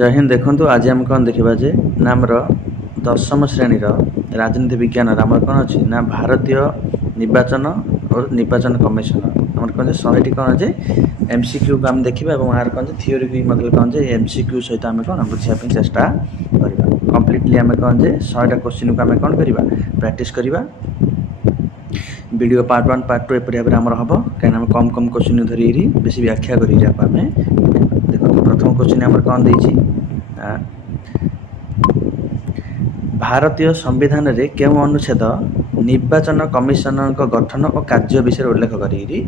जय हिंद। देखो आज आम कौन देखा जे ना आमर दशम श्रेणी राजनीति विज्ञान आम कौन अच्छी ना भारतीय निर्वाचन और निर्वाचन कमिशन आम कौन 100टी कौन जे एमसीक्यू को आम देखा और आर कौन थियोरी भी मतलब कौन जे एमसीक्यू सहित आम कौन बुझापी चेष्टा करवा कम्प्लीटली आम कौन जे 100टा क्वेश्चन को आम कौन करवा प्रैक्टिस करवा। वीडियो पार्ट 1 पार्ट 2 एपरी भाव में हम कहीं आम कम कम क्वेश्चन धरी बेस व्याख्या कर देखो प्रथम क्वेश्चन आम कौन देछि भारतीय संविधान रे केउ अनुच्छेद निर्वाचन कमिशन गठन और कार्य विषय उल्लेख करी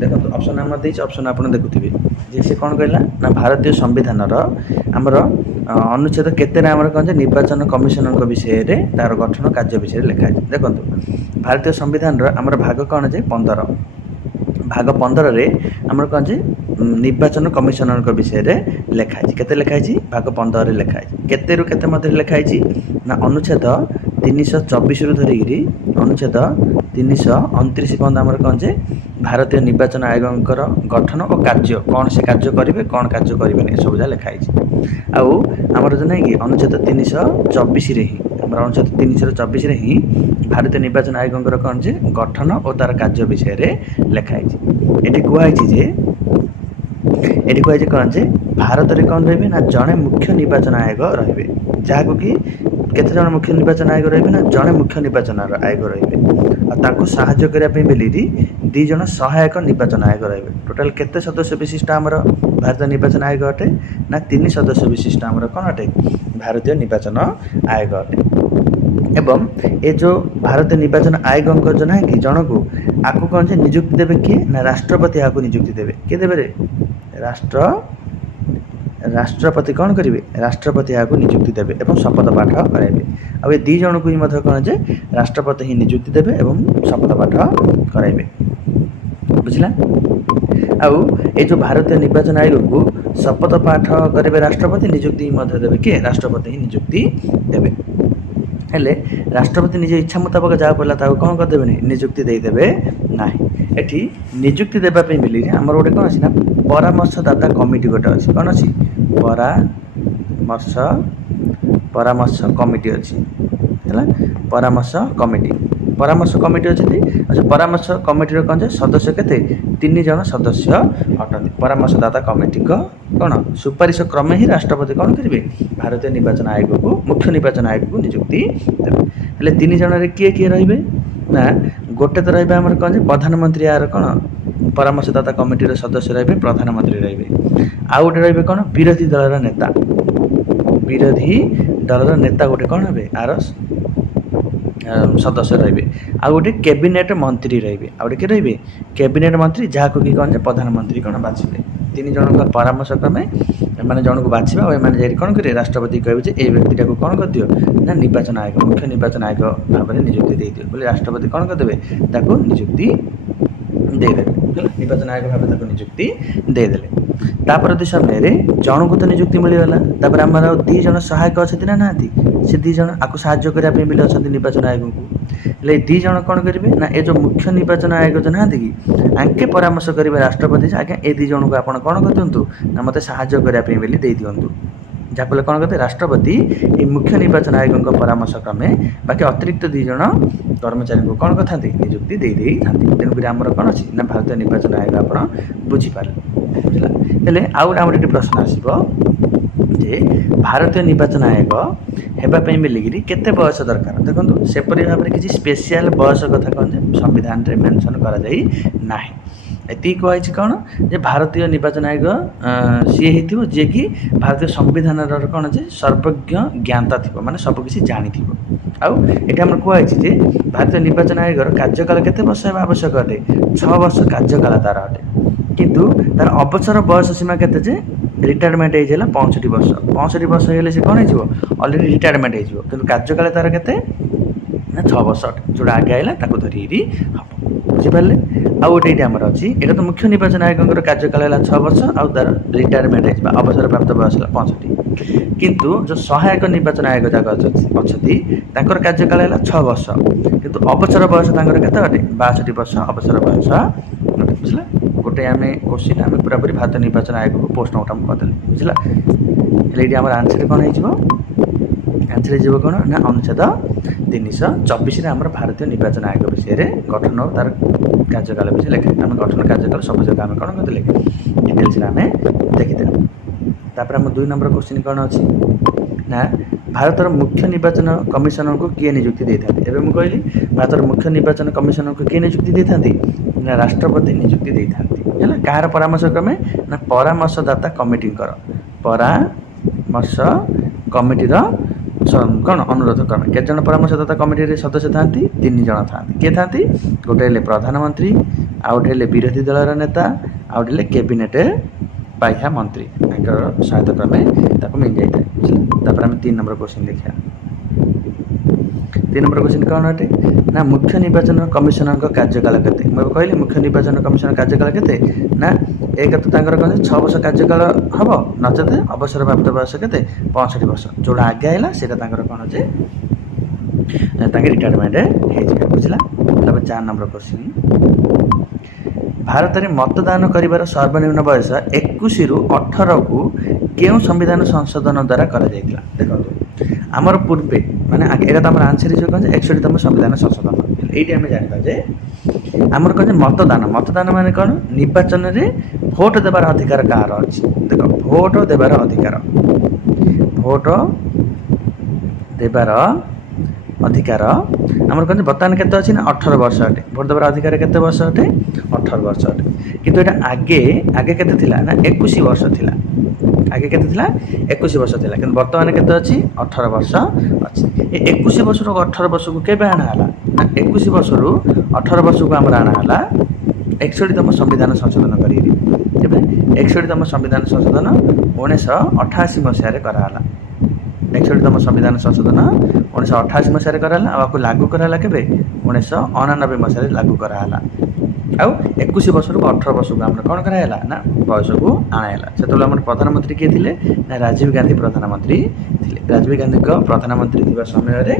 देखो ऑप्शन आम देछि ऑप्शन आप देखुथिबे जे से कौन कहला ना भारतीय संविधान आमर अनुच्छेद केते आमर कौन जे निर्वाचन कमिशन विषय रे तार गठन कार्य विषय लिखा है। देखो भारतीय संविधान आमर भाग कौन जे 15 भाग 15 रे आमर कौन जे निर्वाचन कमिशन विषय रे लिखाई केते लिखाई भाग 15 रे लिखाई केते रु केते मध्य लिखाई ना अनुच्छेद 324 रु धरिकी अनुच्छेद 329 पर्यंत आमर कौन जे भारतीय निर्वाचन आयोग गठन और कार्य कौन से कार्य करेंगे कौन कार्य करेंगे सब जहाँ लिखाई आमर जो नहीं कि अनुच्छेद 324 रे ही आम अनुच्छेद 324 रे ही भारतीय निर्वाचन आयोग कौन जे गठन और तार कार्य विषय रे लिखाई ये कहुई जे ये कहुई कौन जे भारत में कौन रे ना जड़े मुख्य निर्वाचन आयोग रे जहाँ कि केते जन मुख्य निर्वाचन आयोग रे ना जड़े मुख्य निर्वाचन आयोग रे साहाय्य करने बेली दी जन सहायक निर्वाचन आयोग रे टोटाल केते सदस्य विशिष्ट आमर भारतीय निर्वाचन आयोग अटे ना 3 सदस्य विशिष्ट आमर कौन अटे भारतीय निर्वाचन आयोग अटे एवं ये जो भारतीय निर्वाचन आयोग जो ना कि जन को आपको कौन से नियुक्ति देवे किए ना राष्ट्रपति आपको नियुक्ति देवे किए देवे रे राष्ट्रपति कौन करेंगे राष्ट्रपति आपको नियुक्ति देवे एवं शपथ पाठ कराइबे आ ये दी जन को ही मध्य कौन जे राष्ट्रपति ही नियुक्ति देवे एवं शपथ पाठ कराइबे बुझला। आउ ये जो भारतीय निर्वाचन आयोग को शपथ पाठ करेंगे राष्ट्रपति नियुक्ति मध्य देवे किए राष्ट्रपति ही नियुक्ति देवे हेले राष्ट्रपति निज इच्छा मुताबक जहाँ पड़ा ताको कौन करदेवे नियुक्ति देदेवे ना एठी नियुक्ति देवाई मिली आमर गोटे कौन अच्छी ना परामर्शदाता कमिटी गोटे अच्छी कौन अच्छी परामर्श कमिटी अच्छी है परामर्श कमिटी अच्छी अच्छा परामर्श कमिटी कौन सदस्य केते 3 जन सदस्य अटंती परामर्शदाता कमिटी को कौन सुपारिश क्रमे ही राष्ट्रपति कौन करेंगे भारतीय निर्वाचन आयोग को मुख्य निर्वाचन आयोग को नियुक्ति देवे हेले 3 जन रे किए किए रहिबे ना गोटे तो रहिबे हमर कौन प्रधानमंत्री यार कौन परामर्शदाता कमिटी रे सदस्य रहिबे प्रधानमंत्री रहिबे आ गोटे रहिबे कौन विरोधी दलर नेता गोटे कौन हेबे आर सदस्य रहिबे आ गोटे कैबिनेट मंत्री रहिबे आ गोटे के रहिबे कैबिनेट मंत्री जहाँ को कि कौन प्रधानमंत्री कौन बाछिबे 3 जन का परामर्श क्रमे मैंने जन को बाछिबा और मैंने जाई कौन करे राष्ट्रपति कहबे जे ए व्यक्ति को कौन कर दियो ना निर्वाचन आयोग मुख्य निर्वाचन आयोग भाव में नियुक्ति दे दियो बोले राष्ट्रपति कौन कर देबे ताको नियुक्ति दे देबे निर्वाचन आयोग भाव ताको नियुक्ति दे देले तापर समय रे जन को तो नियुक्ति मिलगला तापर आमर 2 जन सहायक अच्छे ना नाती से 2 जन आपको साहाय्य करने मिले अच्छा निर्वाचन आयोग को ले 2 जन कौन करेंगे ना ये जो मुख्य निर्वाचन आयोग जो ना कि आंके परामर्श करेंगे राष्ट्रपति से आज्ञा ये 2 जन को आप कौन कर दिंतु ना मत साहाय्य करने मिली दे दिंतु जहाँफल कौन करते राष्ट्रपति ये मुख्य निर्वाचन आयोग परामर्श क्रमे बाकी अतिरिक्त 2 जन कर्मचारी को कौन करते नियुक्ति दे तेणुक आमर कौन अच्छी ना भारतीय निर्वाचन आयोग आप बुझीपारे बुझला हेले आउ गोटे प्रश्न आसो जे भारतीय निर्वाचन आयोग हेबापी मिलिकी केते बयस दरकार देखो सेपरी भाव में किसी स्पेशल बयस कथा कौन संविधान रे मेंशन करा जाई नाही एति कहि कौन जे भारतीय निर्वाचन आयोग सी ही जे कि भारतीय संविधान कौन जे सर्वज्ञ ज्ञाता थी माने सब किसी जानी थी आउ ये कहुई जे भारतीय निर्वाचन आयोग कार्यकाल केते वर्ष आवश्यक अटे 6 वर्ष कार्यकाल तार अटे किंतु तार अवसर बयस सीमा केते जे रिटायरमेंट होगा 65 वर्ष 65 वर्ष होगले से कौन हो अलरेडी रिटायरमेंट हो कि कार्यकाल तार के 6 वर्ष अटे जोड़ा आगे आइला ताको धरी हम बुझिपारे आ गोटे ये आमर अच्छी यहाँ तो मुख्य निर्वाचन आयोग कार्यकाल है 6 वर्ष आउ तार रिटायरमेंट हो अवसर प्राप्त बयस 65 किंतु जो सहायक निर्वाचन आयोग जगह अच्छा कार्यकाल है 6 वर्ष किंतु अवसर बयस के 62 वर्ष अवसर बयस बुझला गोटे आम क्वेश्चन आम पूरा पूरी भारत निर्वाचन आयोग को पोस्टमार्टम करदेले बुझला ये आम आंसर कौन हो आंसर हो कौन ना अनुच्छेद 324 आम भारतीय निर्वाचन आयोग विषय गठन और तार कार्यकाल विषय लिखा आम गठन कार्यकाल सब जगह आम कौन करते डिटेल्स आम देखीदे तापर आम 2 नंबर क्वेश्चन कौन अच्छी ना भारतर मुख्य निर्वाचन कमिशनर को किए नियुक्ति देता एवं मुझे कहली भारतर मुख्य निर्वाचन कमिशनर को किए नियुक्ति देता ना राष्ट्रपति नियुक्ति देता है कहार परामर्श क्रमे ना परामर्शदाता कमिटी परामर्श कमिटीर कौन अनुरोध क्रमे केत जन परामर्शदाता कमिटी सदस्य था 3 जन था किए था गोटे प्रधानमंत्री आउ गोटे विरोधी दलर नेता आउ गोटे कैबिनेट पाइहा मंत्री सहायता क्रमे मिल जाए तापर आम 3 नंबर क्वेश्चन देखा 3 नंबर क्वेश्चन कौन अटे ना मुख्य निर्वाचन कमिशनर कार्यकाल केते मैं कहली मुख्य निर्वाचन कमिशनर कार्यकाल केते ना एक तो तांकर कहले 6 वर्ष कार्यकाल हबो नचते अवसर प्राप्त बयस केते 65 वर्ष जोड़ा आगे आइला सेटा तांकर कोन जे तांके रिटायरमेंट हे जे बुझला तब 4 नंबर क्वेश्चन भारत में मतदान करिवार सर्वनिम्न बयस 21 रु 18 को केउ संविधान संशोधन द्वारा करा जायतिला देखो आमर पूर्वे माने एटा त हमर आंसर जो कह 61तम संविधान संशोधन एटी हमें जानता जे आमर कह मतदान माने कौन निर्वाचन रे भोट देवार अधिकार कार अछि देखो भोट देवार अधिकार अधिकार आमर कहते बर्तमान केते अछि ना 18 वर्ष अटे भोट देवार अधिकार केते वर्ष अटे 18 वर्ष अटे किंतु एटा आगे आगे केते थिला ना 21 वर्ष थिला आगे केते थिला 21 वर्ष थिला किंतु बर्तमान केते अछि 18 वर्ष अछि ए 21 वर्ष रो 18 वर्ष को केबे आना हला ना 21 वर्ष रो 18 वर्ष को हमरा आना हला 61तम संविधान संशोधन करिबी केबे 61तम संविधान संशोधन 1988 मसिया रे करा हला 61तम संविधान संशोधन 1988 मसिया रे कराला आपको लागू कराला केबे 1999 मसिया रे लागू कराला आउ 21 वर्ष रो 18 वर्ष को हमने कोन करायला ना बयस को आनायला सेतले हमर प्रधानमंत्री के थिले ना राजीव गांधी प्रधानमंत्री थिले राजीव गांधी को प्रधानमंत्री थिबा समय रे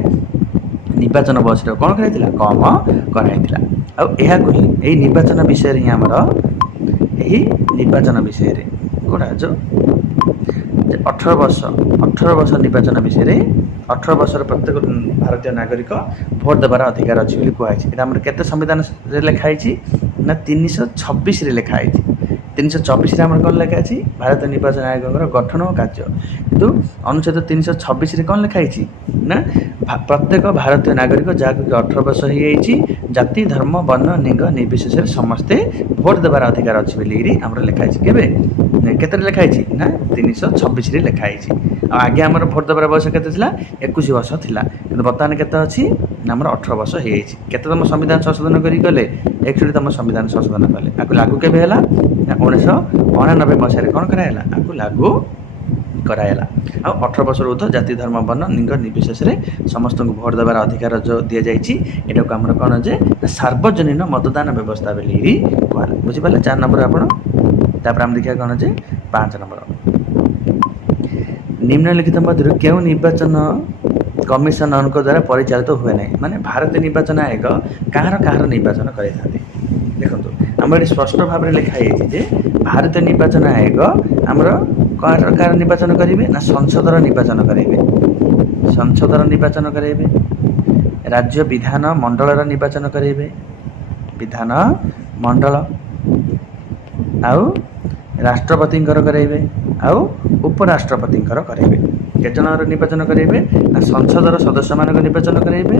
निर्वाचन बयस रो कोन कराइतिला कम कराइतिला आउ एहा को ही एही निर्वाचन विषय रे हमर एही निर्वाचन विषय रे कोडा जो 18 वर्ष निर्वाचन विषय रे 18 वर्ष प्रत्येक भारतीय नागरिक भोट देवार अधिकार अच्छी बोली कहुई आम केते संविधान रे लिखाई ना 326 रे लिखाई 324 रे कौन लिखाई भारतीय निर्वाचन आयोग गठन और कार्य किंतु अनुच्छेद 326 रे कौन लिखाई ना प्रत्येक भारतीय नागरिक जहाँ 18 वर्ष हो जाति धर्म वर्ण लिंग निर्विशेष समस्ते भोट देवार अधिकार अच्छी बोली आम लिखाई केबे केते लिखाई ना 326 रे लिखाई आगे आम भोट देवार बयस केते 21 वर्ष थिला किंतु बर्तमान केते अछि हमर 18 वर्ष हे जाइछि केतेतम संविधान संशोधन करी गले 61तम संविधान संशोधन कले आकु लागू केबे हला 1999 मसिया रे कोन करायला आकु लागू करायला आ 18 वर्ष ऊर्ध्व जाति धर्म वर्ण लिंग निर्विशेष रे समस्त को भोट देवार अधिकार जो दिया जाइछि एटा को हमर कोन जे सार्वजनिक मतदान व्यवस्था बेली कहला बुझि पाले 4 नंबर आपण तापर हम देखिया कोन जे 5 नंबर निम्नलिखित मध्य क्यों निर्वाचन कमिशनर द्वारा परिचालित तो हुए नहीं माने भारतीय निर्वाचन आयोग कहार निर्वाचन करें देखो आम स्पष्ट भाव में लिखाई जे भारतीय निर्वाचन आयोग आमर कहार निर्वाचन करेंगे ना संसदर निर्वाचन करेंगे संसदर निर्वाचन करेंगे राज्य विधान मंडल निर्वाचन करेंगे विधान मंडल आउ राष्ट्रपति करेंगे आउ उपराष्ट्रपति करेंगे केजन निर्वाचन करेंगे ना संसदर सदस्य मान निर्वाचन करेंगे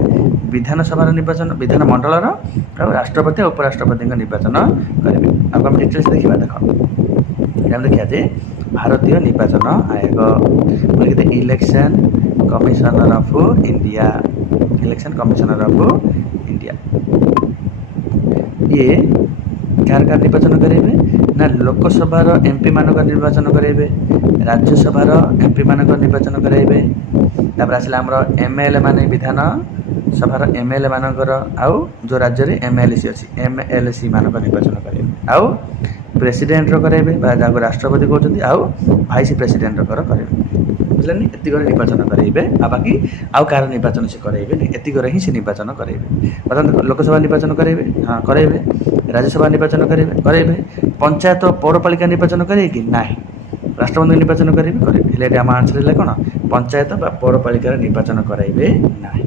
विधानसभा निर्वाचन विधान मंडल और राष्ट्रपति और उपराष्ट्रपति निर्वाचन करेंगे अब हम डिटेल्स देखा देख देखिए जे भारतीय निर्वाचन आयोग election commissioner of India election commissioner of India ये कार निर्वाचन करेंगे ना लोकसभार एमपी मानक निर्वाचन करेंगे राज्यसभार एमपी मानक निर्वाचन करेंगे तापर आसला हमर एमएलए माने विधान सभार एमएलए मानकर आउ जो राज्य रे एमएलसी अछि एमएलसी मानक निर्वाचन करेंगे आउ प्रेसिडेंट रो करेंगे जहाँ राष्ट्रपति कहते आउ भाइस प्रेसिडेंट रो करेंगे बुझलनि एतिक निर्वाचन करेंगे आ बाकी आउ कार निर्वाचन से करेंगे एतिक ही से निर्वाचन करेंगे बता लोकसभा निर्वाचन करेंगे हाँ करेंगे राज्यसभा निर्वाचन करेंगे ପଞ୍ଚାୟତ ପୌରପାଳିକା ନିର୍ବାଚନ କରିବେ କି? ନାହିଁ। ରାଷ୍ଟ୍ରପତି ନିର୍ବାଚନ କରିବେ? କରିବେ। ହେଲେ ଏଠି ଆମ ଆନ୍ସର ହେଲା କ'ଣ? ପଞ୍ଚାୟତ ବା ପୌରପାଳିକାର ନିର୍ବାଚନ କରାଇବେ ନାହିଁ।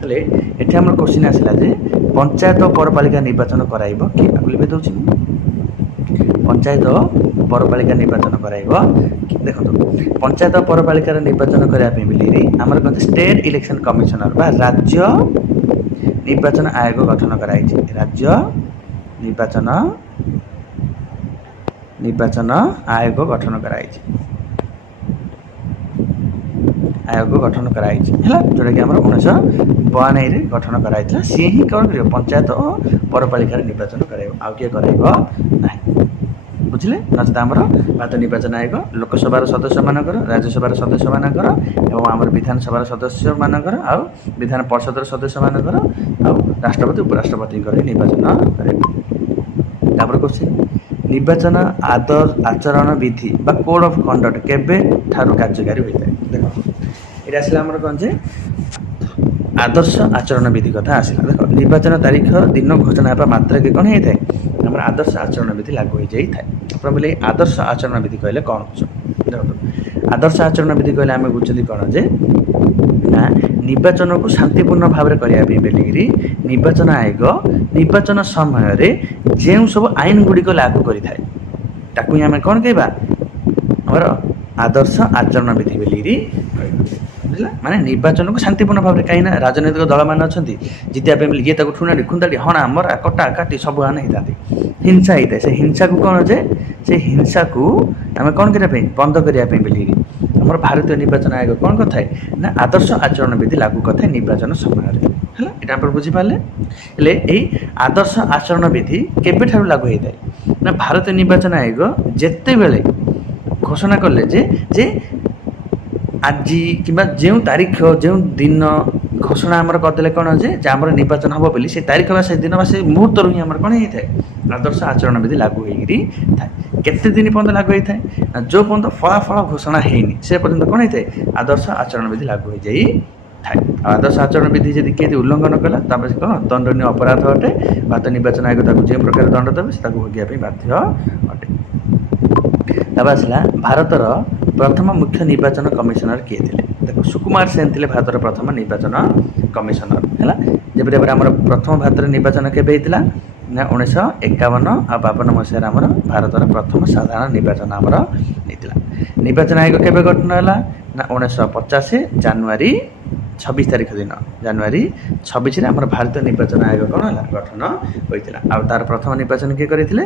ହେଲେ ଏଠି ଆମର କ୍ୱେଶ୍ଚିନ୍ ଆସିଲା ଯେ ପଞ୍ଚାୟତ ପୌରପାଳିକା ନିର୍ବାଚନ କରାଇବ କି? ଆକୁ ଲିଭେଇ ଦେଉଛି ମୁଁ। ପଞ୍ଚାୟତ ପୌରପାଳିକା ନିର୍ବାଚନ କରାଇବ କି? ଦେଖନ୍ତୁ, ପଞ୍ଚାୟତ ପୌରପାଳିକାର ନିର୍ବାଚନ କରିବା ପାଇଁ ବୋଲି ଆମର କ'ଣ ଷ୍ଟେଟ୍ ଇଲେକ୍ସନ୍ କମିଶନର ବା ରାଜ୍ୟ ନିର୍ବାଚନ ଆୟୋଗ ଗଠନ କରାଯାଇଛି। ରାଜ୍ୟ ନିର୍ବାଚନ ଆୟୋଗ ଗଠନ କରାଯାଇଛି। ହେଲା, ଯେଉଁଟାକି ଆମର 1992ରେ ଗଠନ କରାଯାଇଥିଲା। ସିଏ ହିଁ କ'ଣ କରିବ? ପଞ୍ଚାୟତ ଓ ପୌରପାଳିକାର ନିର୍ବାଚନ କରାଇବ, ଆଉ କିଏ କରାଇବ ନାହିଁ। ବୁଝିଲେ? ନଚେତ ଆମର ଭାରତ ନିର୍ବାଚନ ଆୟୋଗ ଲୋକସଭାର ସଦସ୍ୟମାନଙ୍କର, ରାଜ୍ୟସଭାର ସଦସ୍ୟମାନଙ୍କର ଏବଂ ଆମର ବିଧାନସଭାର ସଦସ୍ୟମାନଙ୍କର ଆଉ ବିଧାନ ପରିଷଦର ସଦସ୍ୟମାନଙ୍କର ଆଉ ରାଷ୍ଟ୍ରପତି ଉପରାଷ୍ଟ୍ରପତିଙ୍କର ନିର୍ବାଚନ କରାଇବ। ତାପରେ କ୍ୱେଶ୍ଚିନ୍, ନିର୍ବାଚନ ଆଚରଣ ବିଧି ବା କୋଡ୍ ଅଫ୍ କଣ୍ଡକ୍ଟ କେବେ ଠାରୁ କାର୍ଯ୍ୟକାରୀ ହୋଇଥାଏ? ଦେଖନ୍ତୁ, ଏଇଟା ଆସିଲା ଆମର କ'ଣ ଯେ ଆଦର୍ଶ ଆଚରଣ ବିଧି କଥା ଆସିଲା। ଦେଖ, ନିର୍ବାଚନ ତାରିଖ ଦିନ ଘୋଷଣା ହେବା ମାତ୍ରକେ କ'ଣ ହେଇଥାଏ? ଆମର ଆଦର୍ଶ ଆଚରଣ ବିଧି ଲାଗୁ ହୋଇଯାଇଥାଏ। ଆପଣ ବୋଲେ ଆଦର୍ଶ ଆଚରଣ ବିଧି କହିଲେ କ'ଣ ବୁଝୁଛନ୍ତି? ଦେଖନ୍ତୁ, ଆଦର୍ଶ ଆଚରଣ ବିଧି କହିଲେ ଆମେ ବୁଝୁଛନ୍ତି କ'ଣ ଯେ ନା ନିର୍ବାଚନକୁ ଶାନ୍ତିପୂର୍ଣ୍ଣ ଭାବରେ କରିବା ପାଇଁ ବୋଲିକିରି ନିର୍ବାଚନ ଆୟୋଗ ନିର୍ବାଚନ ସମୟରେ ଯେଉଁ ସବୁ ଆଇନ ଗୁଡ଼ିକ ଲାଗୁ କରିଥାଏ ତାକୁ ହିଁ ଆମେ କ'ଣ କହିବା? ଆମର ଆଦର୍ଶ ଆଚରଣ ବିଧି ବୋଲିକିରି କହିବା। ବୁଝିଲା? ମାନେ ନିର୍ବାଚନକୁ ଶାନ୍ତିପୂର୍ଣ୍ଣ ଭାବରେ, କାହିଁକିନା ରାଜନୈତିକ ଦଳମାନେ ଅଛନ୍ତି ଜିତିବା ପାଇଁ ବୋଲି ଇଏ ତାକୁ ଠୁଣାଡ଼ି ଖୁନ୍ଦାଡ଼ି ହଣା ମରା କଟା କାଟି ସବୁ ଆନେ ହେଇଥାନ୍ତି, ହିଂସା ହେଇଥାଏ। ସେ ହିଂସାକୁ କ'ଣ ଯେ ସେ ହିଂସାକୁ ଆମେ କ'ଣ କରିବା ପାଇଁ? ବନ୍ଦ କରିବା ପାଇଁ ବୋଲିକିରି ଆମର ଭାରତୀୟ ନିର୍ବାଚନ ଆୟୋଗ କ'ଣ କରିଥାଏ? ନା ଆଦର୍ଶ ଆଚରଣ ବିଧି ଲାଗୁ କରିଥାଏ ନିର୍ବାଚନ ସମୟରେ। ହେଲା, ଏଇଟା ଆପଣ ବୁଝିପାରିଲେ? ହେଲେ ଏଇ ଆଦର୍ଶ ଆଚରଣ ବିଧି କେବେଠାରୁ ଲାଗୁ ହେଇଥାଏ? ନା ଭାରତୀୟ ନିର୍ବାଚନ ଆୟୋଗ ଯେତେବେଳେ ଘୋଷଣା କଲେ ଯେ ଆଜି କିମ୍ବା ଯେଉଁ ତାରିଖ ଯେଉଁ ଦିନ ଘୋଷଣା ଆମର କରିଦେଲେ କ'ଣ ଯେ ଆମର ନିର୍ବାଚନ ହେବ ବୋଲି ସେ ତାରିଖ ବା ସେ ଦିନ ବା ସେ ମୁହୂର୍ତ୍ତରୁ ହିଁ ଆମର କ'ଣ ହେଇଥାଏ? ଆଦର୍ଶ ଆଚରଣ ବିଧି ଲାଗୁ ହେଇକିରି ଥାଏ। କେତେ ଦିନ ପର୍ଯ୍ୟନ୍ତ ଲାଗୁ ହେଇଥାଏ? ନା ଯେଉଁ ପର୍ଯ୍ୟନ୍ତ ଫଳାଫଳ ଘୋଷଣା ହେଇନି ସେ ପର୍ଯ୍ୟନ୍ତ କ'ଣ ହେଇଥାଏ? ଆଦର୍ଶ ଆଚରଣ ବିଧି ଲାଗୁ ହୋଇଯାଇଥାଏ। ଆଉ ଆଦର୍ଶ ଆଚରଣ ବିଧି ଯଦି କିଏ ଉଲ୍ଲଂଘନ କଲା ତାପରେ କ'ଣ ଦଣ୍ଡନୀୟ ଅପରାଧ ଅଟେ। ଭାରତୀୟ ନିର୍ବାଚନ ଆୟୋଗ ତାକୁ ଯେଉଁ ପ୍ରକାର ଦଣ୍ଡ ଦେବେ ସେ ତାକୁ ଭୋଗିବା ପାଇଁ ବାଧ୍ୟ ଅଟେ। ତାପରେ ଆସିଲା ଭାରତର ପ୍ରଥମ ମୁଖ୍ୟ ନିର୍ବାଚନ କମିଶନର କିଏ ଥିଲେ? ଦେଖ, ସୁକୁମାର ସେନ ଥିଲେ ଭାରତର ପ୍ରଥମ ନିର୍ବାଚନ କମିଶନର। ହେଲା, ଯେପରି ଭାବରେ ଆମର ପ୍ରଥମ ଭାରତର ନିର୍ବାଚନ କେବେ ହେଇଥିଲା? ନା 1951 ଆଉ 52 ମସିହାରେ ଆମର ଭାରତର ପ୍ରଥମ ସାଧାରଣ ନିର୍ବାଚନ ଆମର ହେଇଥିଲା। ନିର୍ବାଚନ ଆୟୋଗ କେବେ ଗଠନ ହେଲା? ନା 1950 ଜାନୁଆରୀ 26 ତାରିଖ ଦିନ, ଜାନୁଆରୀ 26ରେ ଆମର ଭାରତୀୟ ନିର୍ବାଚନ ଆୟୋଗ କ'ଣ ହେଲା? ଗଠନ ହୋଇଥିଲା। ଆଉ ତାର ପ୍ରଥମ ନିର୍ବାଚନ କିଏ କରିଥିଲେ?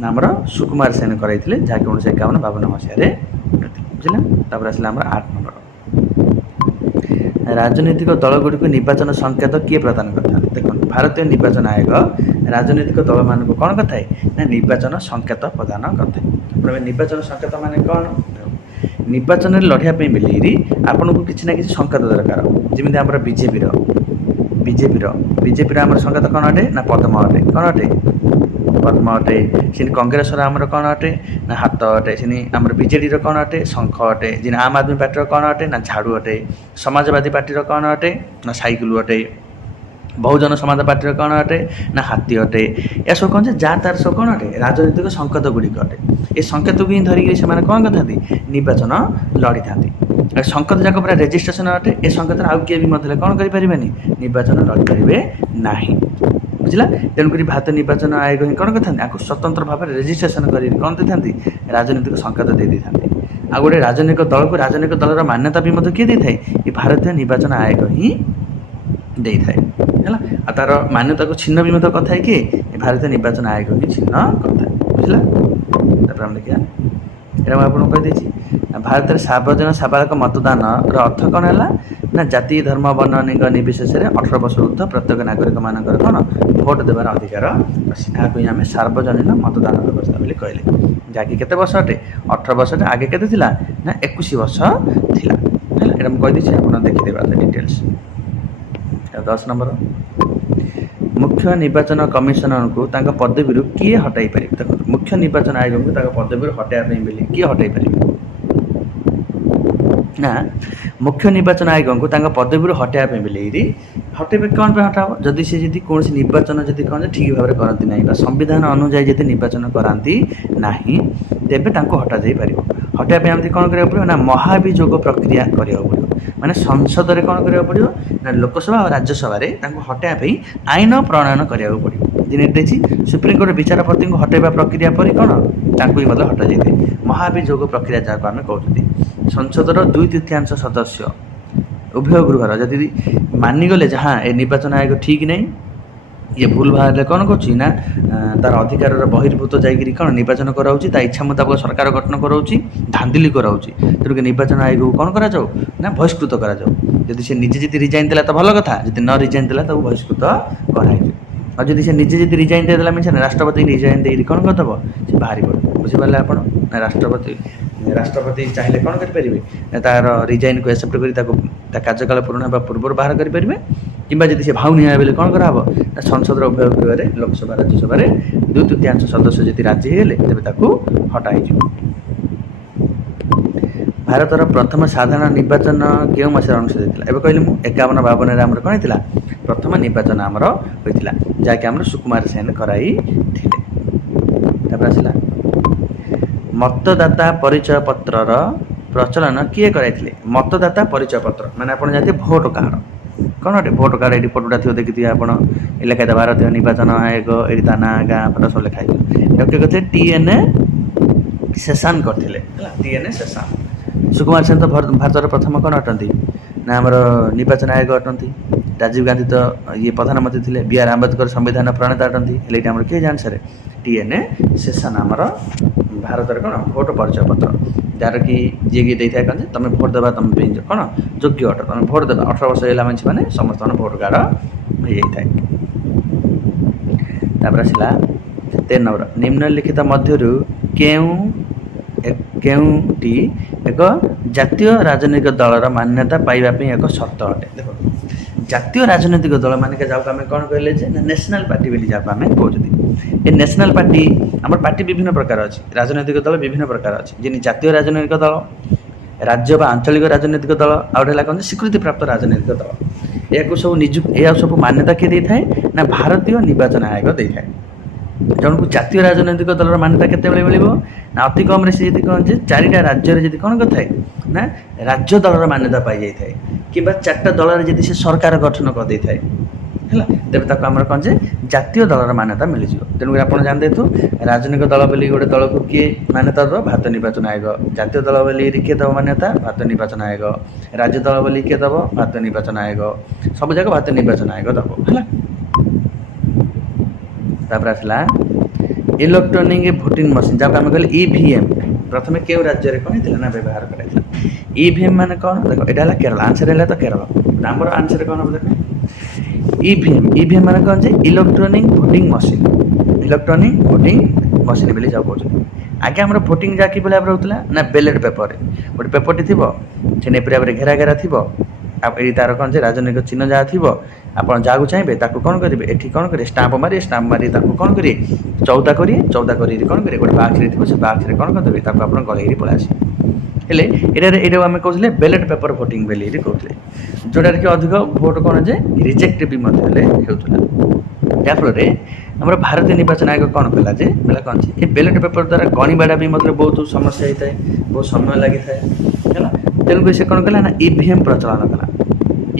ନା ଆମର ସୁକୁମାର ସେନ କରାଇଥିଲେ, ଯାହାକି 1951-52 ମସିହାରେ ହୋଇଥିଲା। ବୁଝିଲା? ତାପରେ ଆସିଲା ଆମର 8 ନମ୍ବର, ରାଜନୈତିକ ଦଳଗୁଡ଼ିକୁ ନିର୍ବାଚନ ସଂକେତ କିଏ ପ୍ରଦାନ କରିଥାନ୍ତି? ଦେଖନ୍ତୁ, ଭାରତୀୟ ନିର୍ବାଚନ ଆୟୋଗ ରାଜନୈତିକ ଦଳମାନଙ୍କୁ କ'ଣ କରିଥାଏ? ନା ନିର୍ବାଚନ ସଂକେତ ପ୍ରଦାନ କରିଥାଏ। ନିର୍ବାଚନ ସଂକେତ ମାନେ କ'ଣ? ନିର୍ବାଚନରେ ଲଢ଼ିବା ପାଇଁ ବୋଲିକିରି ଆପଣଙ୍କୁ କିଛି ନା କିଛି ସଂକେତ ଦରକାର। ଯେମିତି ଆମର ବିଜେପିର ଆମର ସଂକେତ କ'ଣ ଅଟେ? ନା ପଦ୍ମ ଅଟେ। କ'ଣ ଅଟେ? ପଦ୍ମ ଅଟେ। ସେମିତି କଂଗ୍ରେସର ଆମର କ'ଣ ଅଟେ? ନା ହାତ ଅଟେ। ସେମିତି ଆମର ବିଜେଡ଼ିର କ'ଣ ଅଟେ? ଶଙ୍ଖ ଅଟେ। ଯେମିତି ଆମ୍ ଆଦମୀ ପାର୍ଟିର କ'ଣ ଅଟେ? ନା ଝାଡ଼ୁ ଅଟେ। ସମାଜବାଦୀ ପାର୍ଟିର କ'ଣ ଅଟେ? ନା ସାଇକେଲ ଅଟେ। ବହୁଜନ ସମାଜ ପାର୍ଟିର କ'ଣ ଅଟେ? ନା ହାତୀ ଅଟେ। ଏସବୁ କ'ଣ ଯେ ଯାହା ତାର ସବୁ କ'ଣ ଅଟେ? ରାଜନୈତିକ ସଂକେତ ଗୁଡ଼ିକ ଅଟେ। ଏ ସଂକେତକୁ ହିଁ ଧରିକି ସେମାନେ କ'ଣ କରିଥାନ୍ତି? ନିର୍ବାଚନ ଲଢ଼ିଥାନ୍ତି। ସଂକେତ ଯାକ ପୁରା ରେଜିଷ୍ଟ୍ରେସନ ଅଟେ। ଏ ସଂକେତରେ ଆଉ କିଏ ବି ମଧ୍ୟ କ'ଣ କରିପାରିବେନି? ନିର୍ବାଚନ ଲଢ଼ିପାରିବେ ନାହିଁ। ବୁଝିଲା? ତେଣୁକରି ଭାରତୀୟ ନିର୍ବାଚନ ଆୟୋଗ ହିଁ କ'ଣ କରିଥାନ୍ତି? ଆକୁ ସ୍ୱତନ୍ତ୍ର ଭାବରେ ରେଜିଷ୍ଟ୍ରେସନ କରି କ'ଣ ଦେଇଥାନ୍ତି? ରାଜନୈତିକ ସଂକେତ ଦେଇଥାନ୍ତି। ଆଉ ଗୋଟେ ରାଜନୈତିକ ଦଳକୁ ରାଜନୈତିକ ଦଳର ମାନ୍ୟତା ବି ମଧ୍ୟ କିଏ ଦେଇଥାଏ? ଏ ଭାରତୀୟ ନିର୍ବାଚନ ଆୟୋଗ ହିଁ ଦେଇଥାଏ। ହେଲା, ଆଉ ତାର ମାନ୍ୟତାକୁ ଛିନ୍ନ ବି ମଧ୍ୟ କରିଥାଏ କିଏ? ଏ ଭାରତୀୟ ନିର୍ବାଚନ ଆୟୋଗ ହିଁ ଛିନ୍ନ କରିଥାଏ। ବୁଝିଲା? ତାପରେ ଆମେ ଦେଖିବା, ଏଇଟା ମୁଁ ଆପଣଙ୍କୁ କହିଦେଇଛି। ଭାରତରେ ସାର୍ବଜନୀନ ସାବାଳକ ମତଦାନର ଅର୍ଥ କ'ଣ ହେଲା? ନା ଜାତି ଧର୍ମ ବର୍ଣ୍ଣ ଲିଙ୍ଗ ନିର୍ବିଶେଷରେ 18 ବର୍ଷ ଉର୍ଦ୍ଧ୍ୱ ପ୍ରତ୍ୟେକ ନାଗରିକମାନଙ୍କର କ'ଣ ଭୋଟ ଦେବାର ଅଧିକାର ଅଛି। ଏହାକୁ ହିଁ ଆମେ ସାର୍ବଜନୀନ ମତଦାନ ବ୍ୟବସ୍ଥା ବୋଲି କହିଲେ। ଯାହାକି କେତେ ବର୍ଷ ଅଟେ? 18 ବର୍ଷଟେ। ଆଗେ କେତେ ଥିଲା? ନା 21 ବର୍ଷ ଥିଲା। ହେଲା, ଏଇଟା ମୁଁ କହିଦେଇଛି, ଆପଣ ଦେଖିଦେବା ଡିଟେଲ୍ସ। 10 ନମ୍ବର, ମୁଖ୍ୟ ନିର୍ବାଚନ କମିଶନରଙ୍କୁ ତାଙ୍କ ପଦବୀରୁ କିଏ ହଟାଇ ପାରିବେ? ଦେଖନ୍ତୁ, ମୁଖ୍ୟ ନିର୍ବାଚନ ଆୟୋଗଙ୍କୁ ତାଙ୍କ ପଦବୀରୁ ହଟାଇବା ପାଇଁ ବୋଲି କିଏ ହଟାଇ ପାରିବେ? ନା ମୁଖ୍ୟ ନିର୍ବାଚନ ଆୟୋଗଙ୍କୁ ତାଙ୍କ ପଦବୀରୁ ହଟାଇବା ପାଇଁ ବୋଲି हटेबे कौन पे हटाब जदि से जदि कौन निर्वाचन जदि कौन ठीक भाव में करती ना संविधान अनुजाई जदि निर्वाचन कराती ना तेबे तांको हटा जाई परिबो हटाइबा आमती कौन करिया पड़िबो ना महाभियोग प्रक्रिया करिया पड़िबो माने संसद रे कौन करिया पड़िबो ना लोकसभा और राज्यसभा रे तांको हटाइबा आईन प्रणयन करिया पड़िबो जिने देछि सुप्रीम कोर्ट विचारपति को हटाइबा प्रक्रिया पर कौन तांको ही मतलब हटा जाइते महाभियोग प्रक्रिया जहाँ आम कहते संसदर 2/3 सदस्य उभय गृहर जदि मानिगले जहाँ ए निर्वाचन आयोग ठीक नहीं ये भूल भाव कौन करा तार अधिकार बहिर्भूत जाकि कौन निर्वाचन कराऊँच इच्छा मुताबक सरकार गठन कराऊँच धांदिली कराऊँच तेणुक निर्वाचन आयोग को कौन करा ना बहिष्कृत करा जदि से निजे जी रिजाइन देला तो भल कथा जब न रिजाइन देला तो बहिष्कृत कराई और जब से निजे जी रिजाइन देदेला मीन राष्ट्रपति रिजाइन दे कौन करदेव से बाहर पड़े बुझीपारे आप राष्ट्रपति चाहिए कौन करेंगे तार रिजाइन को एक्सेप्ट कर कार्यकाल पूर्ण होगा पूर्व बाहर करेंगे कि जब से भाव नहीं बेले कौन कराब ना संसद उभय गृह लोकसभा राज्यसभा 2/3 सदस्य जब राजी होगले तेज हटाई भारतर प्रथम साधारण निर्वाचन क्यों मसीह अनुष्ठित होता है कहली मुझे 51-52 आमर कौन होता प्रथम निर्वाचन आमर होता जहाँकि आम सुकुमार सेन कराई आसला मतदाता परिचय पत्रर प्रचलन किए कराई मतदाता परिचय पत्र माने आप जानते भोट कार्ड कौन अटे भोट कार्ड ये फोटोटा थी देखी आप लिखाई भारतीय निर्वाचन आयोग ये ना गाँ फोटो सब लिखाई किए करते TN सेशन करते TN सेशन सुकुमार सेन तो भारतर प्रथम कौन अटंती ना आमर निर्वाचन आयोग अटंती राजीव गांधी तो ये प्रधानमंत्री थे BR आम्बेडकर संविधान प्रणेता अटंती ये आम किए जान सर TN सेशन आमर भारत कौन भोट परिचय पत्र जार कि जी देता है कौन तुम भोट देवा तुम कौन योग्य अट तुम भोट देवा 18 वर्ष है मानसी मैंने समस्त भोट कार्ड हो जाए आसला 13 नंबर निम्नलिखित मध्यरु केउटी एक जातीय राजनीतिक दलर मान्यता पाइबापी एक शर्त अटे देखो जातीय राजनीतिक दल मानिक जाक आम कौन कहले नेशनल पार्टी बोली जाक आम कहते ये नेशनल पार्टी आम पार्टी विभिन्न प्रकार अच्छी राजनैतिक दल विभिन्न प्रकार अच्छी जी जातीय राजनैतिक दल राज्य बा आंचलिक राजनैतिक दल आउटा कौन स्वीकृति प्राप्त राजनैतिक दल या सब निजुक्ति या सब मान्यता किए दे थाए ना भारतीय निर्वाचन आयोग दे थाए जन को जातीय राजनैतिक दलर मान्यता केते मिल ना अति कम से कौन 4टा राज्य कौन कर ना राज्य दलर मान्यता पाई जाए कि 4टा दल जी से सरकार गठन कर दे थाए है तेज आम कौन से जातीय दलर मान्यता मिल जाए तेणुक आप जानते तो राजनैतिक दल बोली गोटे दल को किए मान्यता दब भारतीय निर्वाचन आयोग जातीय दल बोली किए दब मान्यता भारतीय निर्वाचन आयोग राज्य दल बोली किए दब भारतीय निर्वाचन आयोग सब जाक भारतीय निर्वाचन आयोग दब है तापर आसला इलेक्ट्रोनिक भोटिंग मशीन जहाँ आम कहले EVM प्रथम क्यों राज्य में कौन होता ना व्यवहार कराइला EVM माने कौन देखो यहाँ केरल आंसर है तो केरल आमर आंसर कौन हम देख EVM माने कौन से इलेक्ट्रोनिक भोटिंग मशीन बोली जाओ कहते आगे आम भोटिंग जहाँ कि भाव रोला ना बैलेट पेपर गोटे पेपरटी थी से पूरा घेरा घेरा थी ये तार कौन से राजनैतिक चिन्ह जहाँ थी आप जहाँ चाहिए कौन करेंगे ये कौन करेंगे स्टाम्प मारी कौन करेंगे चौदा करेंगे कौन करेंगे गोटे बाक्स थी से बाक्स कौन करदेवे आप गलई पलि आसे ये आम कहते बैलेट पेपर भोटिंग बोली कहते जोटा कि अधिक भोट कौन जे रिजेक्ट भी होता याफल आम भारतीय निर्वाचन आयोग कौन कला बोला कौन से ये बैलेट पेपर द्वारा गणवाटा भी बहुत समस्या होता है बहुत समय लगी है तेणुक से कौन कला ना EVM प्रचलन कला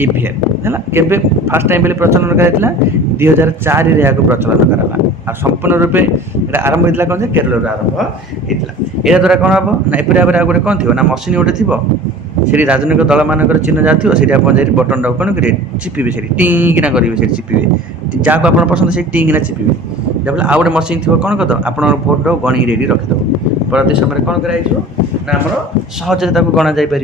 EVM है केवे फास्ट टाइम प्रचलन कराइला 2004 प्रचलन कराला आ संपूर्ण रूपे ये आरंभ होता कौन से केरल आरंभ होता या द्वारा कौन हम ना एपरी भाव गोटे कौन थी ना मशीन गोटे थी से राजनैतिक दल मान चिन्ह जहाँ थी से बटन टाक कौन करेंगे चिपिबे से टीकिना करेंगे चिपिबे जहाँ को आप पसंद से टीकिना चिपिबे जब आउ गोटे मशीन थी कौन करद आप भोट गणी रेडी रखिदेव परवर्ती समय कौन कर ना आम सहजरे गणा जापर है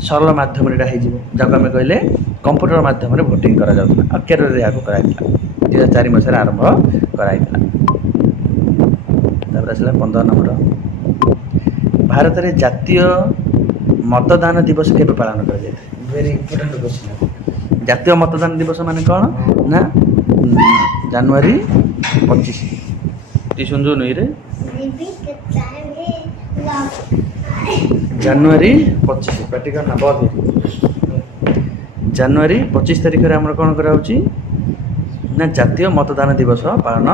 सरल मध्यम जहाँ आम कहले कंप्यूटर मध्यम भोटिंग करा केरल यहाँ कराइला 2004 मसीह आरंभ कराइला आसला 15 नंबर भारत में जातीय मतदान दिवस केबे पालन कर वेरी इंपोर्टेंट क्वेश्चन जातीय मतदान दिवस माने कौन ना जनवरी 25 शुणु नुई रे जनवरी 25 पार्टी का ना बहुत ଜାନୁଆରୀ 25 ତାରିଖରେ ଆମର କ'ଣ କରାହେଉଛି ନା ଜାତୀୟ ମତଦାନ ଦିବସ ପାଳନ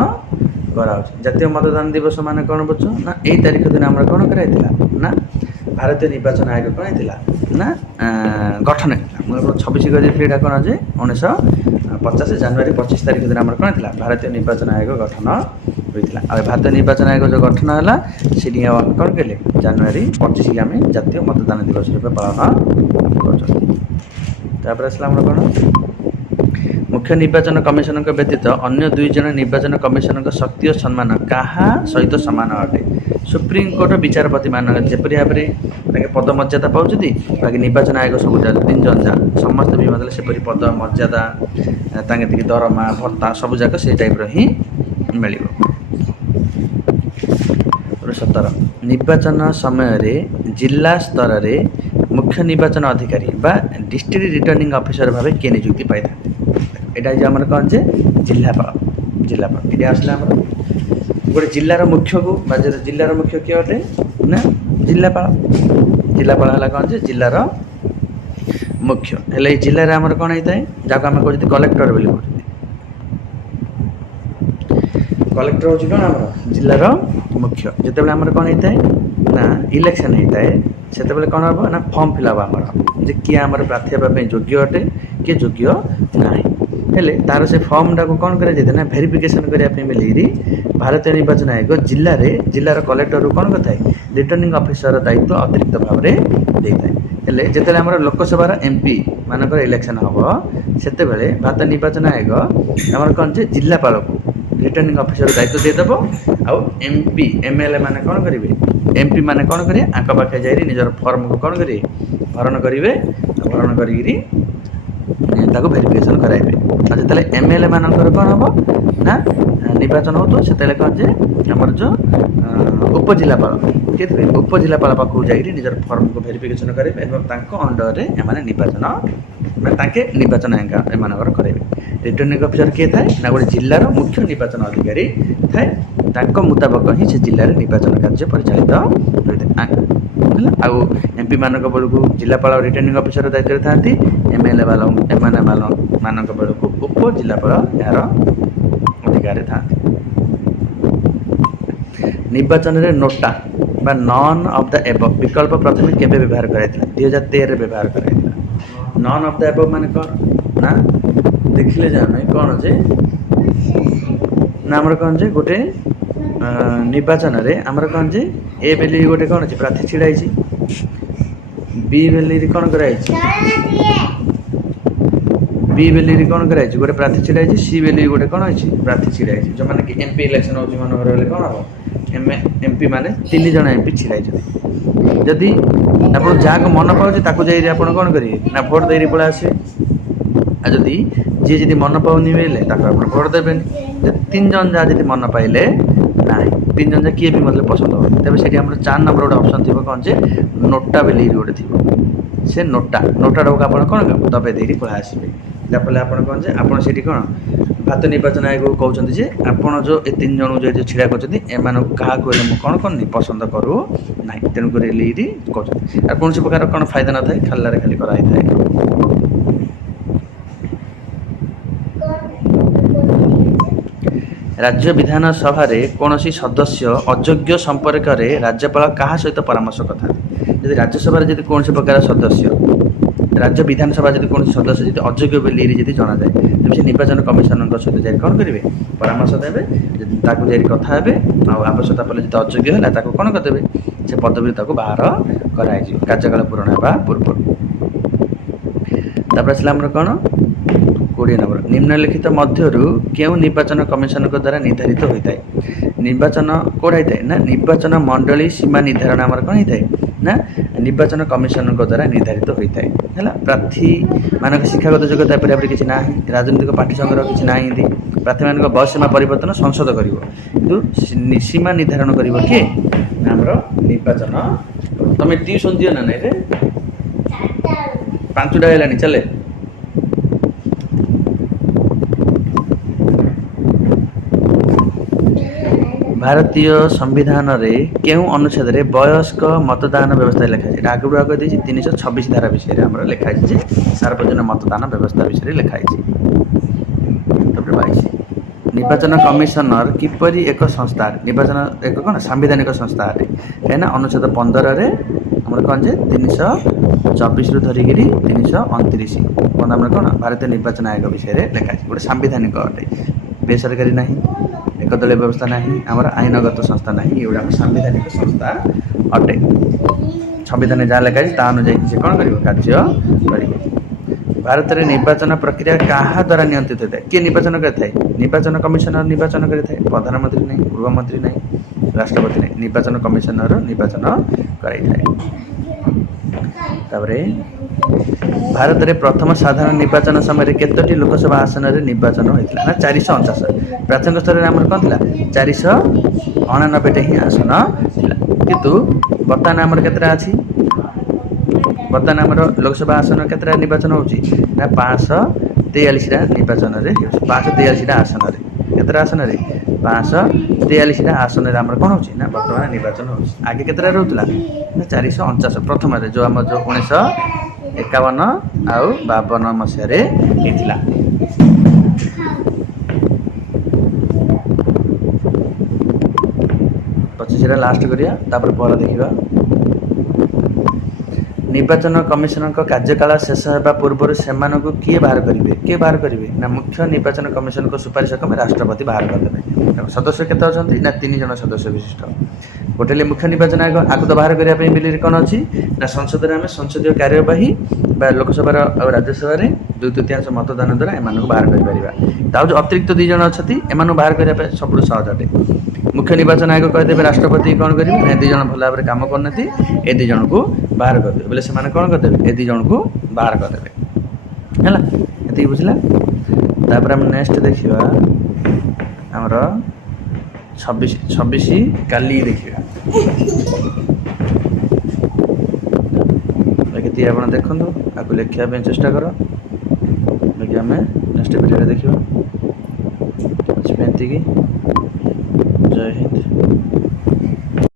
କରାହେଉଛି। ଜାତୀୟ ମତଦାନ ଦିବସ ମାନେ କ'ଣ ବୁଝୁଛ ନା ଏଇ ତାରିଖ ଦିନ ଆମର କ'ଣ କରାଯାଇଥିଲା ନା ଭାରତୀୟ ନିର୍ବାଚନ ଆୟୋଗ କ'ଣ ହେଇଥିଲା ନା ଗଠନ ହେଇଥିଲା। ମୁଁ 26 କରିଥିଲି ଏଇଟା କ'ଣ ଯେ 1950 ଜାନୁଆରୀ 25 ତାରିଖ ଦିନ ଆମର କ'ଣ ହେଇଥିଲା ଭାରତୀୟ ନିର୍ବାଚନ ଆୟୋଗ ଗଠନ ହୋଇଥିଲା। ଆଉ ଭାରତୀୟ ନିର୍ବାଚନ ଆୟୋଗ ଯେଉଁ ଗଠନ ହେଲା ସେଠି ଆମେ କ'ଣ କହିଲେ ଜାନୁଆରୀ 25 ଆମେ ଜାତୀୟ ମତଦାନ ଦିବସ ରୂପେ ପାଳନ କରୁଛନ୍ତି। ତାପରେ ଆସିଲା ଆମର କ'ଣ ମୁଖ୍ୟ ନିର୍ବାଚନ କମିଶନଙ୍କ ବ୍ୟତୀତ ଅନ୍ୟ 2 ଜଣ ନିର୍ବାଚନ କମିଶନଙ୍କ ଶକ୍ତି ଓ ସମ୍ମାନ କାହା ସହିତ ସମାନ ଅଟେ। ସୁପ୍ରିମକୋର୍ଟ ବିଚାରପତି ମାନଙ୍କ ଯେପରି ଭାବରେ ତାଙ୍କେ ପଦ ମର୍ଯ୍ୟାଦା ପାଉଛନ୍ତି ବାକି ନିର୍ବାଚନ ଆୟୋଗ ସବୁ 3 ଜଣ ଯା ସମସ୍ତେ ବି ମତଲବ ସେପରି ପଦ ମର୍ଯ୍ୟାଦା ତାଙ୍କେ ଟିକେ ଦରମା ଭତ୍ତା ସବୁ ଯାକ ସେଇ ଟାଇପ୍ର ହିଁ ମିଳିବ। 17 ନିର୍ବାଚନ ସମୟରେ ଜିଲ୍ଲା ସ୍ତରରେ ମୁଖ୍ୟ ନିର୍ବାଚନ ଅଧିକାରୀ ବା ଡିଷ୍ଟ୍ରିକ୍ଟ ରିଟର୍ଣ୍ଣିଂ ଅଫିସର ଭାବେ କିଏ ନିଯୁକ୍ତି ପାଇଥାନ୍ତି। এটা যে আমার କ'ଣ ଯେ ଜିଲ୍ଲାପାଳ ଏଠି ଆସିଲା ଆମର ଗୋଟେ ଜିଲ୍ଲାର ମୁଖ୍ୟକୁ ବା ଜିଲ୍ଲାର ମୁଖ୍ୟ କିଏ ଅଟେ ନା ଜିଲ୍ଲାପାଳ ହେଲା କ'ଣ ଯେ ଜିଲ୍ଲାର ମୁଖ୍ୟ ହେଲେ ଏଇ ଜିଲ୍ଲାରେ ଆମର କ'ଣ ହେଇଥାଏ ଯାହାକୁ ଆମେ କହୁଛନ୍ତି କଲେକ୍ଟର ବୋଲି କହୁଛନ୍ତି। କଲେକ୍ଟର ହେଉଛି କ'ଣ ଆମର ଜିଲ୍ଲାର ମୁଖ୍ୟ। ଯେତେବେଳେ ଆମର କ'ଣ ହେଇଥାଏ ନା ଇଲେକ୍ସନ୍ ହେଇଥାଏ ସେତେବେଳେ କ'ଣ ହେବ ନା ଫର୍ମ ଫିଲ୍ଅପ୍ ଆମର ଯେ କିଏ ଆମର ପ୍ରାର୍ଥୀ ହେବା ପାଇଁ ଯୋଗ୍ୟ ଅଟେ କିଏ ଯୋଗ୍ୟ ନାହିଁ। ହେଲେ ତାର ସେ ଫର୍ମଟାକୁ କ'ଣ କରାଯାଇଥାଏ ନା ଭେରିଫିକେସନ୍ କରିବା ପାଇଁ ମିଳିକିରି ଭାରତୀୟ ନିର୍ବାଚନ ଆୟୋଗ ଜିଲ୍ଲାର କଲେକ୍ଟରକୁ କ'ଣ କରିଥାଏ ରିଟର୍ଣ୍ଣିଂ ଅଫିସର ଦାୟିତ୍ୱ ଅତିରିକ୍ତ ଭାବରେ ଦେଇଥାଏ। ହେଲେ ଯେତେବେଳେ ଆମର ଲୋକସଭାର MP ମାନଙ୍କର ଇଲେକ୍ସନ୍ ହେବ ସେତେବେଳେ ଭାରତୀୟ ନିର୍ବାଚନ ଆୟୋଗ ଆମର କ'ଣ ଯେ ଜିଲ୍ଲାପାଳକୁ ରିଟର୍ଣ୍ଣିଂ ଅଫିସର ଦାୟିତ୍ୱ ଦେଇଦେବ। ଆଉ MP MLA ମାନେ କ'ଣ କରିବେ MP ମାନେ କ'ଣ କରିବେ ଆଙ୍କ ପାଖେ ଯାଇ ନିଜର ଫର୍ମକୁ କ'ଣ କରିବେ ଭରଣ କରିକିରି ତାକୁ ଭେରିଫିକେସନ୍ କରାଇବେ। ଆଉ ଯେତେବେଳେ MLA ମାନଙ୍କର କ'ଣ ହେବ ନା ନିର୍ବାଚନ ହେଉଥିବ ସେତେବେଳେ କ'ଣ ଯେ ଆମର ଯେଉଁ ଉପଜିଲ୍ଲାପାଳ କେତେ ଉପଜିଲ୍ଲାପାଳ ପାଖକୁ ଯାଇକି ନିଜର ଫର୍ମକୁ ଭେରିଫିକେସନ୍ କରାଇବେ ଏବଂ ତାଙ୍କ ଅଣ୍ଡରରେ ଏମାନେ ତାଙ୍କେ ନିର୍ବାଚନ ଏମାନଙ୍କର କରାଇବେ। ରିଟର୍ଣ୍ଣିଂ ଅଫିସର କିଏ ଥାଏ ନା ଗୋଟେ ଜିଲ୍ଲାର ମୁଖ୍ୟ ନିର୍ବାଚନ ଅଧିକାରୀ ଥାଏ। ତାଙ୍କ ମୁତାବକ ହିଁ ସେ ଜିଲ୍ଲାରେ ନିର୍ବାଚନ କାର୍ଯ୍ୟ ପରିଚାଳିତ ହୋଇଥାଏ। ହେଲା ଆଉ MP ମାନଙ୍କ ବେଳକୁ ଜିଲ୍ଲାପାଳ ରିଟର୍ଣ୍ଣିଂ ଅଫିସର ଦାୟିତ୍ୱରେ ଥାନ୍ତି। MLA ମାନଙ୍କ ବେଳକୁ ଉପଜିଲ୍ଲାପାଳ ଏହାର ଅଧିକାରରେ ଥାନ୍ତି। ନିର୍ବାଚନରେ ନୋଟା ବା ନନ୍ ଅଫ୍ ଦ ଏବଭ୍ ବିକଳ୍ପ ପ୍ରଥମେ କେବେ ବ୍ୟବହାର କରାଯାଇଥିଲା 2013ରେ ବ୍ୟବହାର କରାଯାଇଥିଲା। ନନ୍ ଅଫ୍ ଦ ଏବଭ୍ ମାନେ କ'ଣ ନା ଦେଖିଲେ ଯେ ଆମେ କ'ଣ ଯେ ନା ଆମର କ'ଣ ଯେ ଗୋଟେ ନିର୍ବାଚନରେ ଆମର କ'ଣ ଯେ ଏ ବେଲି ଗୋଟେ କ'ଣ ଅଛି ପ୍ରାର୍ଥୀ ଛିଡ଼ା ହେଇଛି ବି ବେଲିରେ କ'ଣ କରାଯାଇଛି ଗୋଟେ ପ୍ରାର୍ଥୀ ଛିଡ଼ା ହେଇଛି ସି ବେଲି ଗୋଟେ କ'ଣ ହେଇଛି ପ୍ରାର୍ଥୀ ଛିଡ଼ା ହେଇଛି ଯେଉଁମାନେ କି MP ଇଲେକ୍ସନ୍ ହେଉଛି ମନେକର ହେଲେ କ'ଣ ହେବ MP ମାନେ 3 ଜଣ MP ଛିଡ଼ା ହେଇଛନ୍ତି। ଯଦି ଆପଣ ଯାହାକୁ ମନ ପାଉଛି ତାକୁ ଯାଇ ଆପଣ କ'ଣ କରିବେ ନା ଭୋଟ୍ ଦେଇକି ପଳେଇ ଆସିବେ। ଆଉ ଯଦି ମନ ପାଉନି ବୋଇଲେ ତାକୁ ଆପଣ ଭୋଟ୍ ଦେବେନି। 3 ଜଣ ଯାହା ଯଦି ମନ ପାଇଲେ ନାହିଁ 3 ଜଣ କିଏ ବି ମତଲବ ପସନ୍ଦ ହେବନି ତେବେ ସେଠି ଆମର 4 ନମ୍ବର ଗୋଟେ ଅପସନ୍ ଥିବ କ'ଣ ଯେ ନୋଟା ବୋଲି ଗୋଟେ ଥିବ। ସେ ନୋଟାଟାକୁ ଆପଣ କ'ଣ ଦବାଇ ଦେଇକି ପଳେଇ ଆସିବେ। ଯାହାଫଳରେ ଆପଣ କ'ଣ ଯେ ଆପଣ ସେଠି କ'ଣ ଭାରତୀୟ ନିର୍ବାଚନ ଆୟୋଗ କହୁଛନ୍ତି ଯେ ଆପଣ ଯେଉଁ ଏ 3 ଜଣଙ୍କୁ ଯେଉଁ ଛିଡ଼ା କରୁଛନ୍ତି ଏମାନଙ୍କୁ କାହାକୁ ହେଲେ ମୁଁ କ'ଣ କରୁନି ପସନ୍ଦ କରୁ ନାହିଁ ତେଣୁକରି ଲିରି କହୁଛନ୍ତି। ଆଉ କୌଣସି ପ୍ରକାର କ'ଣ ଫାଇଦା ନଥାଏ ଖାଲିରେ ଖାଲି କରାହେଇଥାଏ। ରାଜ୍ୟ ବିଧାନସଭାରେ କୌଣସି ସଦସ୍ୟ ଅଯୋଗ୍ୟ ସମ୍ପର୍କରେ ରାଜ୍ୟପାଳ କାହା ସହିତ ପରାମର୍ଶ କରିଥାନ୍ତି। ଯଦି ରାଜ୍ୟସଭାରେ ଯଦି କୌଣସି ପ୍ରକାର ସଦସ୍ୟ ରାଜ୍ୟ ବିଧାନସଭା ଯଦି କୌଣସି ସଦସ୍ୟ ଯଦି ଅଯୋଗ୍ୟ ବୋଲି ଯଦି ଜଣାଯାଏ ତେବେ ସେ ନିର୍ବାଚନ କମିଶନଙ୍କ ସହିତ ଯାଇ କ'ଣ କରିବେ ପରାମର୍ଶ ଦେବେ। ଯଦି ତାକୁ ଯାଇ କଥା ହେବେ ଆଉ ଆବଶ୍ୟକତା ପଡ଼ିଲେ ଯଦି ଅଯୋଗ୍ୟ ହେଲା ତାକୁ କ'ଣ କରିଦେବେ ସେ ପଦବୀରୁ ତାକୁ ବାହାର କରାଯାଇଯିବ କାର୍ଯ୍ୟକାଳ ପୂରଣ ହେବା ପୂର୍ବରୁ। ତାପରେ ଆସିଲା ଆମର କ'ଣ 20 ନମ୍ବର ନିମ୍ନଲିଖିତ ମଧ୍ୟରୁ କେଉଁ ନିର୍ବାଚନ କମିଶନଙ୍କ ଦ୍ୱାରା ନିର୍ଦ୍ଧାରିତ ହୋଇଥାଏ। ନିର୍ବାଚନ କୋଉଟା ହେଇଥାଏ ନା ନିର୍ବାଚନ ମଣ୍ଡଳୀ ସୀମା ନିର୍ଦ୍ଧାରଣ ଆମର କ'ଣ ହେଇଥାଏ ନା ନିର୍ବାଚନ କମିଶନଙ୍କ ଦ୍ୱାରା ନିର୍ଦ୍ଧାରିତ ହୋଇଥାଏ। ହେଲା ପ୍ରାର୍ଥୀ ମାନଙ୍କ ଶିକ୍ଷାଗତ ଯୋଗ୍ୟତା ଏପରି କିଛି ନାହିଁ। ରାଜନୈତିକ ପାର୍ଟି ସଂଘର କିଛି ନାହିଁ। ଏମିତି ପ୍ରାର୍ଥୀମାନଙ୍କ ବୟସ ସୀମା ପରିବର୍ତ୍ତନ ସଂସଦ କରିବ କିନ୍ତୁ ସୀମା ନିର୍ଦ୍ଧାରଣ କରିବ କିଏ ନା ଆମର ନିର୍ବାଚନ। ତମେ ଟ୍ୟୁସନ୍ ଦିଅ ନା ନାଇଁ ରେ 5ଟା ହେଲାଣି ଚାଲେ। ଭାରତୀୟ ସମ୍ବିଧାନରେ କେଉଁ ଅନୁଚ୍ଛେଦରେ ବୟସ୍କ ମତଦାନ ବ୍ୟବସ୍ଥା ଲେଖାଯାଇଛି? ଏଇଟା ଆଗରୁ ଆଗ ଦେଇଛି 326 ଧାରା ବିଷୟରେ ଆମର ଲେଖାଯାଇଛି ଯେ ସାର୍ବଜନୀନ ମତଦାନ ବ୍ୟବସ୍ଥା ବିଷୟରେ ଲେଖାଯାଇଛି। ତାପରେ 22 ନିର୍ବାଚନ କମିଶନର କିପରି ଏକ ସଂସ୍ଥା? ନିର୍ବାଚନ ଏକ କ'ଣ ସାମ୍ବିଧାନିକ ସଂସ୍ଥା ଅଟେ। କାହିଁକିନା ଅନୁଚ୍ଛେଦ 15ରେ ଆମର କ'ଣ ଯେ 324ରୁ ଧରିକିରି 329 ଆମର କ'ଣ ଭାରତୀୟ ନିର୍ବାଚନ ଆୟୋଗ ବିଷୟରେ ଲେଖାଯାଇଛି। ଗୋଟେ ସାମ୍ବିଧାନିକ ଅଟେ, ବେସରକାରୀ ନାହିଁ, ଏକଦଳୀୟ ବ୍ୟବସ୍ଥା ନାହିଁ, ଆମର ଆଇନଗତ ସଂସ୍ଥା ନାହିଁ, ଏଗୁଡ଼ା ଆମର ସାମ୍ବିଧାନିକ ସଂସ୍ଥା ଅଟେ। ସମ୍ବିଧାନରେ ଯାହା ଲେଖାଯାଇଛି ତା ଅନୁଯାୟୀ ସେ କ'ଣ କରିବ? କାର୍ଯ୍ୟ କରିବ। ଭାରତରେ ନିର୍ବାଚନ ପ୍ରକ୍ରିୟା କାହା ଦ୍ୱାରା ନିୟନ୍ତ୍ରିତ ହୋଇଥାଏ? କିଏ ନିର୍ବାଚନ କରିଥାଏ? ନିର୍ବାଚନ କମିଶନର ନିର୍ବାଚନ କରିଥାଏ। ପ୍ରଧାନମନ୍ତ୍ରୀ ନାହିଁ, ଗୃହମନ୍ତ୍ରୀ ନାହିଁ, ରାଷ୍ଟ୍ରପତି ନାହିଁ, ନିର୍ବାଚନ କମିଶନର ନିର୍ବାଚନ କରାଇଥାଏ। ତାପରେ ଭାରତରେ ପ୍ରଥମ ସାଧାରଣ ନିର୍ବାଚନ ସମୟରେ କେତୋଟି ଲୋକସଭା ଆସନରେ ନିର୍ବାଚନ ହୋଇଥିଲା? ନା 449। ପ୍ରାଥମିକ ସ୍ତରରେ ଆମର କ'ଣ ଥିଲା? 499ଟି ହିଁ ଆସନ ଥିଲା। କିନ୍ତୁ ବର୍ତ୍ତମାନ ଆମର କେତେଟା ଅଛି? ବର୍ତ୍ତମାନ ଆମର ଲୋକସଭା ଆସନ କେତେଟା ନିର୍ବାଚନ ହେଉଛି? ନା 543ଟା ନିର୍ବାଚନରେ ହେଉଛି। 543ଟା ଆସନରେ କେତେଟା ଆସନରେ? 543ଟା ଆସନରେ ଆମର କ'ଣ ହେଉଛି? ନା ବର୍ତ୍ତମାନ ନିର୍ବାଚନ ହେଉଛି। ଆଗେ କେତେଟା ରହୁଥିଲା? ନା 449 ପ୍ରଥମରେ ଯେଉଁ ଆମର ଯେଉଁ 1951 ଆଉ 52 ମସିହାରେ ହେଇଥିଲା। ପଚିଶଟା ଲାଷ୍ଟ କରିବା, ତାପରେ ପରେ ଦେଖିବା। ନିର୍ବାଚନ କମିଶନଙ୍କ କାର୍ଯ୍ୟକାଳ ଶେଷ ହେବା ପୂର୍ବରୁ ସେମାନଙ୍କୁ କିଏ ବାହାର କରିବେ? କିଏ ବାହାର କରିବେ? ନା ମୁଖ୍ୟ ନିର୍ବାଚନ କମିଶନଙ୍କ ସୁପାରିଶ କ୍ରମେ ରାଷ୍ଟ୍ରପତି ବାହାର କରିଦେବେ। ସଦସ୍ୟ କେତେ ଅଛନ୍ତି? ନା 3 ଜଣ ସଦସ୍ୟ ବିଶିଷ୍ଟ। ଗୋଟେ ହେଲେ ମୁଖ୍ୟ ନିର୍ବାଚନ ଆୟୋଗ, ଆକୁ ତ ବାହାର କରିବା ପାଇଁ ବିଲରେ କ'ଣ ଅଛି? ନା ସଂସଦରେ ଆମେ ସଂସଦୀୟ କାର୍ଯ୍ୟବାହୀ ବା ଲୋକସଭାର ଆଉ ରାଜ୍ୟସଭାରେ 2/3 ମତଦାନ ଦ୍ୱାରା ଏମାନଙ୍କୁ ବାହାର କରିପାରିବା। ତା ଯେଉଁ ଅତିରିକ୍ତ 2 ଜଣ ଅଛନ୍ତି ଏମାନଙ୍କୁ ବାହାର କରିବା ପାଇଁ ସବୁଠୁ ସହଜ ଅଟେ। ମୁଖ୍ୟ ନିର୍ବାଚନ ଆୟୋଗ କହିଦେବେ ରାଷ୍ଟ୍ରପତି କ'ଣ କରିବେ? ଏ 2 ଜଣ ଭଲ ଭାବରେ କାମ କରୁନାହାନ୍ତି, ଏ 2 ଜଣଙ୍କୁ ବାହାର କରିଦେବେ। ବୋଲେ ସେମାନେ କ'ଣ କରିଦେବେ? ଏ 2 ଜଣଙ୍କୁ ବାହାର କରିଦେବେ। ହେଲା, ଏତିକି ବୁଝିଲା। ତାପରେ ଆମେ ନେକ୍ସଟ ଦେଖିବା ଆମର 26 କାଲି ଦେଖିବା। କେତିକି ଆପଣ ଦେଖନ୍ତୁ, ଆକୁ ଲେଖିବା ପାଇଁ ଚେଷ୍ଟା କର, ବାକି ଆମେ ନେକ୍ସଟ ଭିଡ଼ିଓରେ ଦେଖିବା। ଏତିକି। ଜୟ ହିନ୍ଦ।